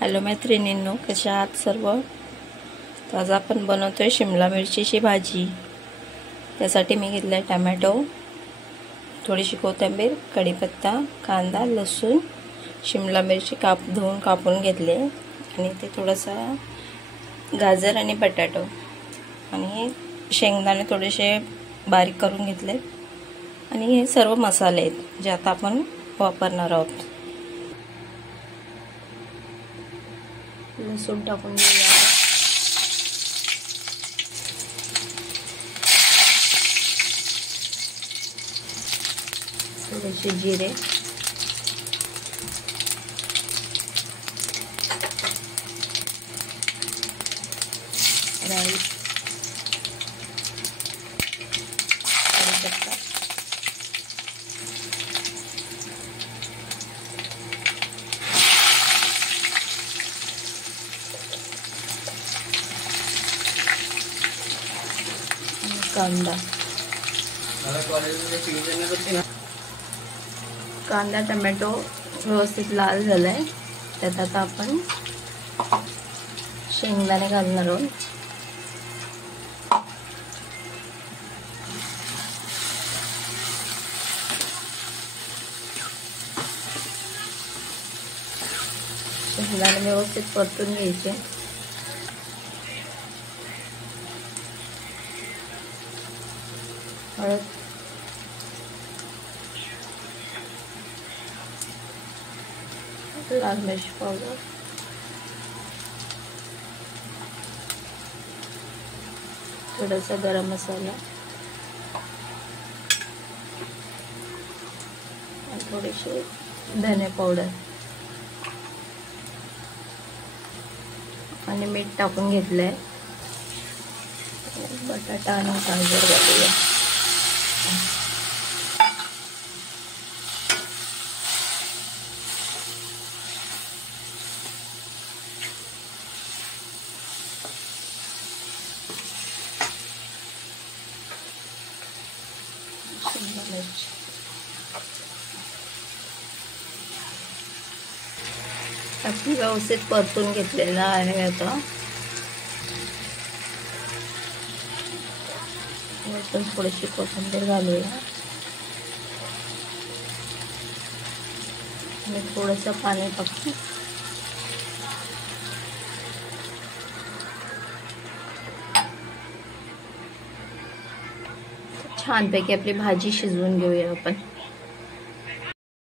Hello मैत्रिणींनो, कशा आहात सर्व? तर आज आपण बनवतोय शिमला मिरचीची भाजी. त्यासाठी मी घेतला आहे टमॅटो, थोडीशी कोथिंबीर, कढीपत्ता, कांदा, लसूण, शिमला मिरची धुवून कापून घेतले आणि ते थोडासा गाजर आणि बटाटो आणि शेंगदाणे थोडेसे बारीक करून घेतले आणि हे सर्व मसाले आहेत जे आता आपण वापरणार आहोत. लसूण टाकून घेऊया. थोडेसे जिरे, राई, कढीपत्ता, कांदा टमॅटो व्यवस्थित लाल झालाय. त्यात आता आपण शेंगदाणे घालणार आहोत. शेंगदाणे व्यवस्थित परतून घ्यायचे. हळद, लाल मिर्च पावडर, थोडासा गरम मसाला आणि थोडेसे धने पावडर आणि मीठ टाकून घेतलंय. बटाटा आणि गाजर घालूया. आपण व्यवस्थित परतून घेतलेला आहे. आता वरतून थोडीशी कोथिंबीर घालूया आणि थोडंसं पाणी टाकू. छानपैकी आपली भाजी शिजवून घेऊया आपण.